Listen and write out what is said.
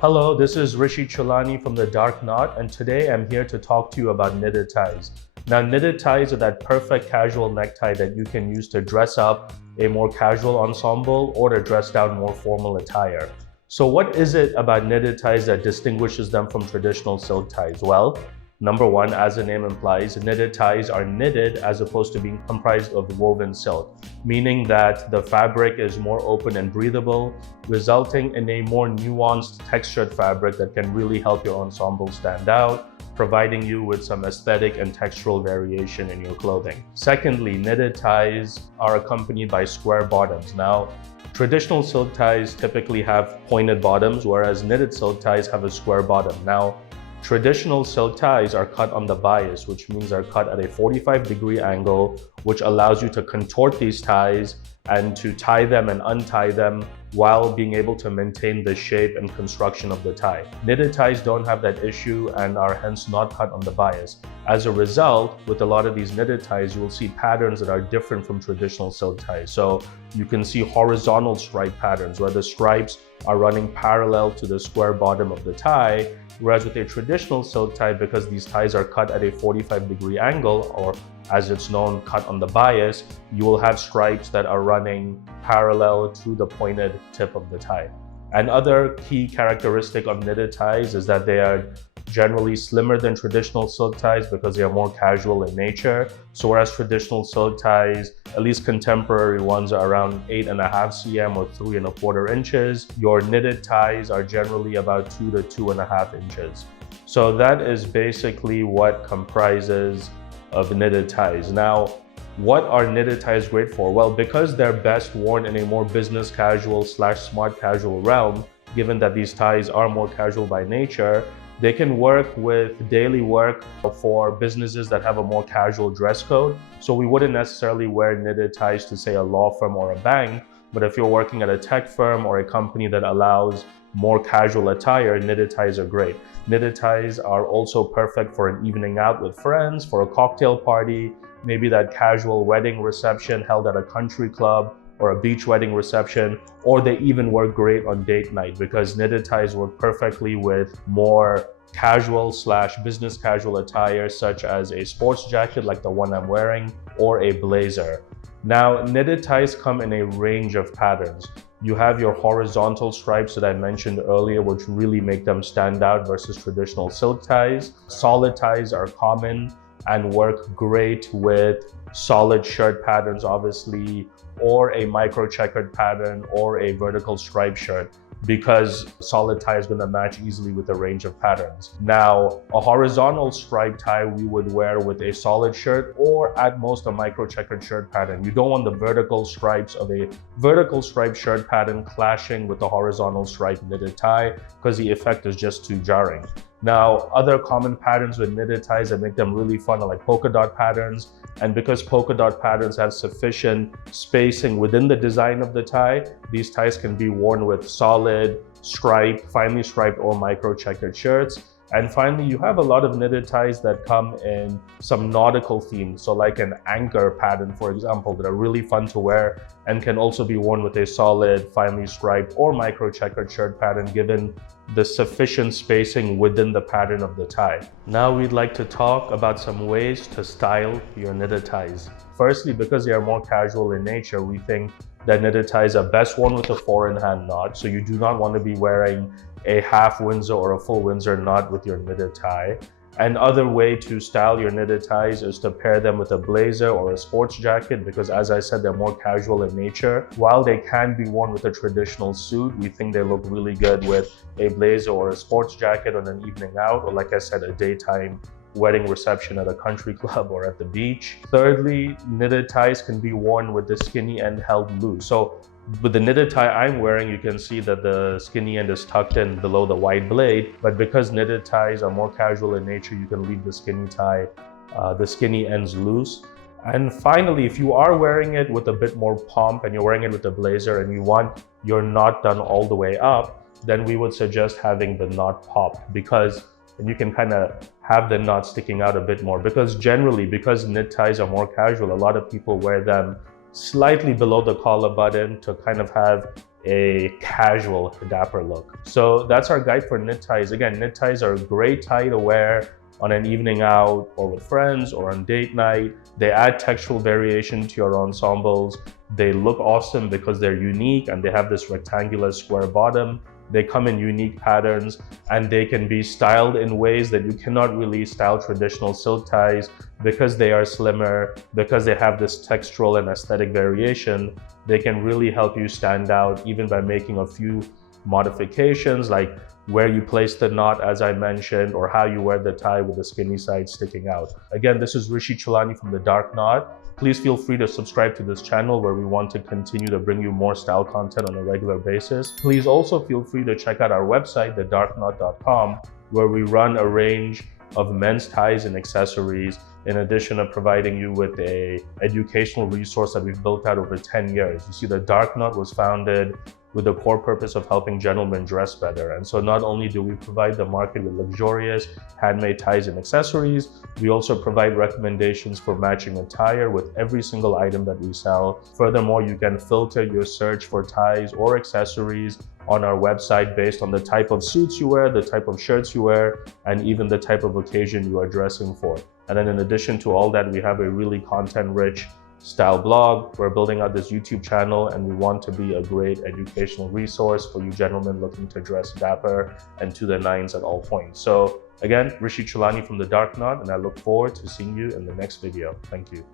Hello, this is Rishi Chulani from The Dark Knot, and today I'm here to talk to you about knitted ties. Now, knitted ties are that perfect casual necktie that you can use to dress up a more casual ensemble or to dress down more formal attire. So what is it about knitted ties that distinguishes them from traditional silk ties? Well, number one, as the name implies, knitted ties are knitted as opposed to being comprised of woven silk, meaning that the fabric is more open and breathable, resulting in a more nuanced textured fabric that can really help your ensemble stand out, providing you with some aesthetic and textural variation in your clothing. Secondly, knitted ties are accompanied by square bottoms. Now, traditional silk ties typically have pointed bottoms, whereas knitted silk ties have a square bottom. Now, traditional silk ties are cut on the bias, which means they're cut at a 45-degree angle, which allows you to contort these ties and to tie them and untie them while being able to maintain the shape and construction of the tie. Knitted ties don't have that issue and are hence not cut on the bias. As a result, with a lot of these knitted ties, you will see patterns that are different from traditional silk ties. So you can see horizontal stripe patterns where the stripes are running parallel to the square bottom of the tie. Whereas with a traditional silk tie, because these ties are cut at a 45-degree angle, or as it's known, cut on the bias, you will have stripes that are running parallel to the pointed tip of the tie. And other key characteristic of knitted ties is that they are generally slimmer than traditional silk ties because they are more casual in nature. So whereas traditional silk ties, at least contemporary ones, are around 8.5 cm or 3¼ inches, your knitted ties are generally about 2 to 2.5 inches. So that is basically what comprises of knitted ties. Now, what are knitted ties great for? Well, because they're best worn in a more business casual / smart casual realm, given that these ties are more casual by nature, they can work with daily work for businesses that have a more casual dress code. So we wouldn't necessarily wear knitted ties to, say, a law firm or a bank, but if you're working at a tech firm or a company that allows more casual attire, knitted ties are great. Knitted ties are also perfect for an evening out with friends, for a cocktail party, maybe that casual wedding reception held at a country club or a beach wedding reception, or they even work great on date night because knitted ties work perfectly with more casual / business casual attire, such as a sports jacket like the one I'm wearing or a blazer. Now, knitted ties come in a range of patterns. You have your horizontal stripes that I mentioned earlier, which really make them stand out versus traditional silk ties. Solid ties are common and work great with solid shirt patterns, obviously, or a micro checkered pattern or a vertical stripe shirt, because solid tie is going to match easily with a range of patterns. Now, a horizontal stripe tie we would wear with a solid shirt or at most a micro checkered shirt pattern. You don't want the vertical stripes of a vertical stripe shirt pattern clashing with the horizontal stripe knitted tie because the effect is just too jarring. Now, other common patterns with knitted ties that make them really fun are like polka dot patterns. And because polka dot patterns have sufficient spacing within the design of the tie, these ties can be worn with solid, striped, finely striped or micro checkered shirts. And finally, you have a lot of knitted ties that come in some nautical themes. So like an anchor pattern, for example, that are really fun to wear and can also be worn with a solid, finely striped or micro checkered shirt pattern, given the sufficient spacing within the pattern of the tie. Now we'd like to talk about some ways to style your knitted ties. Firstly, because they are more casual in nature, we think that knitted ties are best worn with a 4-in-hand knot. So you do not want to be wearing a half Windsor or a full Windsor knot with your knitted tie. Another way to style your knitted ties is to pair them with a blazer or a sports jacket because, as I said, they're more casual in nature. While they can be worn with a traditional suit, we think they look really good with a blazer or a sports jacket on an evening out, or like I said, a daytime wedding reception at a country club or at the beach. Thirdly, knitted ties can be worn with the skinny end held loose. So with the knitted tie I'm wearing, you can see that the skinny end is tucked in below the wide blade, but because knitted ties are more casual in nature, you can leave the skinny ends loose. And finally, if you are wearing it with a bit more pomp and you're wearing it with a blazer and you want your knot done all the way up, then we would suggest having the knot popped, because and you can kind of have the knot sticking out a bit more, because generally, because knit ties are more casual, a lot of people wear them slightly below the collar button to kind of have a casual, dapper look. So that's our guide for knit ties. Again, knit ties are a great tie to wear on an evening out or with friends or on date night. They add textural variation to your ensembles. They look awesome because they're unique and they have this rectangular square bottom. They come in unique patterns and they can be styled in ways that you cannot really style traditional silk ties because they are slimmer, because they have this textural and aesthetic variation. They can really help you stand out even by making a few modifications, like where you place the knot, as I mentioned, or how you wear the tie with the skinny side sticking out. Again, this is Rishi Chulani from The Dark Knot. Please feel free to subscribe to this channel where we want to continue to bring you more style content on a regular basis. Please also feel free to check out our website, thedarkknot.com, where we run a range of men's ties and accessories, in addition to providing you with an educational resource that we've built out over 10 years. You see, The Dark Knot was founded with the core purpose of helping gentlemen dress better. And so not only do we provide the market with luxurious handmade ties and accessories, we also provide recommendations for matching attire with every single item that we sell. Furthermore, you can filter your search for ties or accessories on our website based on the type of suits you wear, the type of shirts you wear, and even the type of occasion you are dressing for. And then in addition to all that, we have a really content-rich style blog. We're building out this YouTube channel and we want to be a great educational resource for you gentlemen looking to dress dapper and to the nines at all points. So again, Rishi Chulani from The Dark Knot, and I look forward to seeing you in the next video. Thank you.